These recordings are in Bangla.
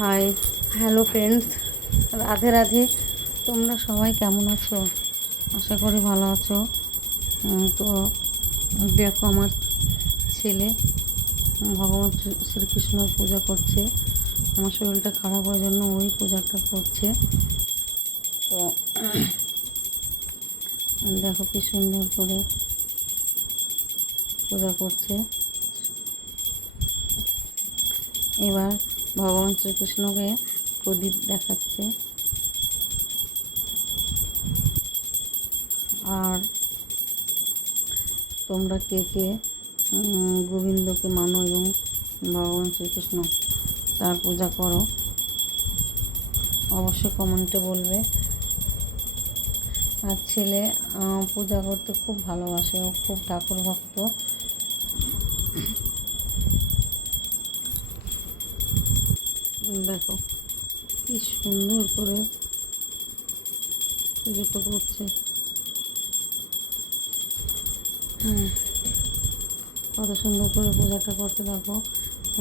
High, hello friends, Radhe Radhe. তোমরা সবাই কেমন আছো? আশা করি ভালো আছো। তো দেখো, আমার ছেলে ভগবান শ্রীকৃষ্ণর পূজা করছে। আমার শরীরটা খারাপ হওয়ার জন্য ওই পূজাটা করছে। তো দেখো কি সুন্দর করে পূজা করছে। এবার ভগবান শ্রীকৃষ্ণকে প্রদীপ দেখাচ্ছে। আর তোমরা কে কে গোবিন্দকে মানো এবং ভগবান শ্রীকৃষ্ণ তার পূজা করো, অবশ্যই কমেন্টে বলবে। আর ছেলে পূজা করতে খুব ভালোবাসে, ও খুব ঠাকুর ভক্ত। দেখো কি সুন্দর করে পুজোটা করছে। কত সুন্দর করে পূজাটা করতে। দেখো,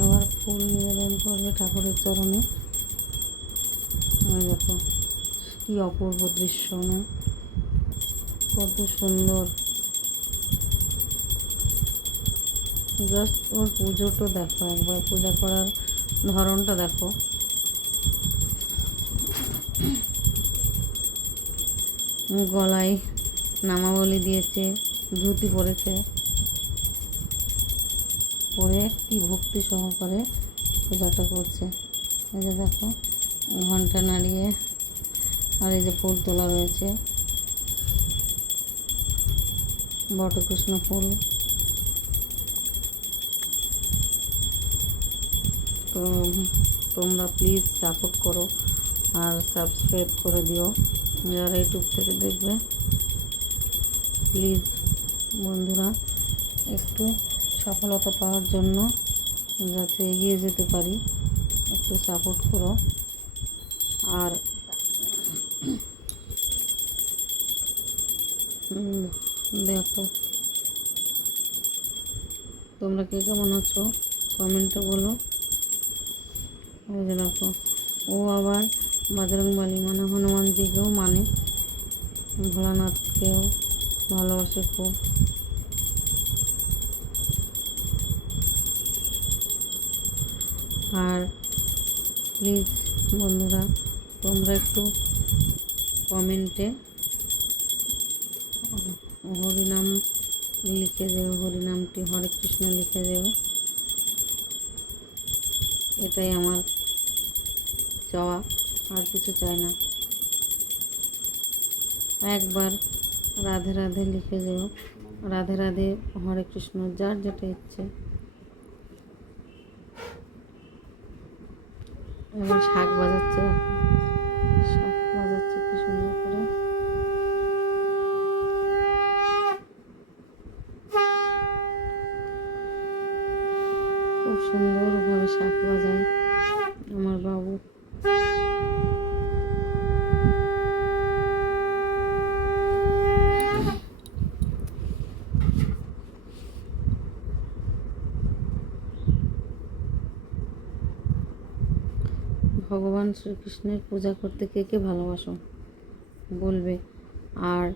এবার ফুল নিবেদন করবে ঠাকুরের চরণে। দেখো কি অপূর্ব দৃশ্য না? কত সুন্দর। জাস্ট ওর পুজোটা দেখো, একবার পূজা করার ধরনটা দেখো। গলায় নামাবলি দিয়েছে, ধুতি পরেছে, পরে কি ভক্তি সহকারে পূজাটা করছে। এই যে দেখো, ঘন্টা নাড়িয়ে, আর এই যে ফুল তোলা রয়েছে, বটকৃষ্ণ ফুল। তো তোমরা প্লিজ সাপোর্ট করো আর সাবস্ক্রাইব করে দিও যারা ইউটিউব থেকে দেখবে। প্লিজ বন্ধুরা, একটু সফলতা পাওয়ার জন্য, যাতে এগিয়ে যেতে পারি, একটু সাপোর্ট করো। আর দেখো, তোমরা কে কেমন আছো কমেন্টে বলো। ওই যে দেখো, ও আবার বজরংবলী মানে হনুমানজিকেও মানে, ভোলানাথকেও ভালোবাসে খুব। আর প্লিজ বন্ধুরা, তোমরা একটু কমেন্টে হরিনাম লিখে দেও, হরিনামটি হরে কৃষ্ণ লিখে দেও। এটাই আমার চাওয়া, আর কিছু চাই না। একবার রাধে রাধে লিখে যেও, রাধে রাধে হরে কৃষ্ণ, যার যেটা ইচ্ছে। এবার শাক বাজাচ্ছে, শাক বাজাচ্ছে কি সুন্দর করে। খুব সুন্দরভাবে শাক বাজায় আমার বাবু। ভগবান শ্রীকৃষ্ণের পূজা করতে কে কে ভালোবাসো বলবে। আর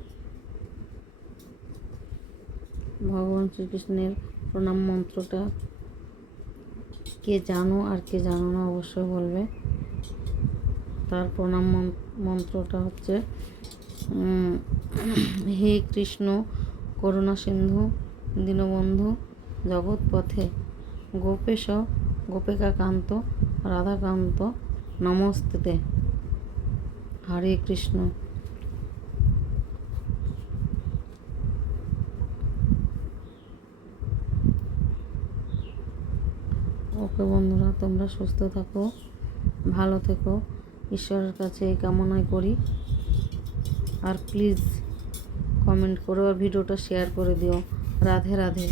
ভগবান শ্রীকৃষ্ণের প্রণাম মন্ত্রটা কে জানো আর কে জানো না অবশ্যই বলবে। তার প্রণাম মন্ত্রটা হচ্ছে, হে কৃষ্ণ করুণা সিন্ধু দীনবন্ধু জগৎপথে গোপেশ গোপিকাকান্ত রাধাকান্ত নমস্তে। হরে কৃষ্ণ। ওকে বন্ধুরা, তোমরা সুস্থ থাকো, ভালো থেকো, ঈশ্বরের কাছে এই কামনাই করি। আর প্লিজ কমেন্ট করো আর ভিডিওটা শেয়ার করে দিও। রাধে রাধে।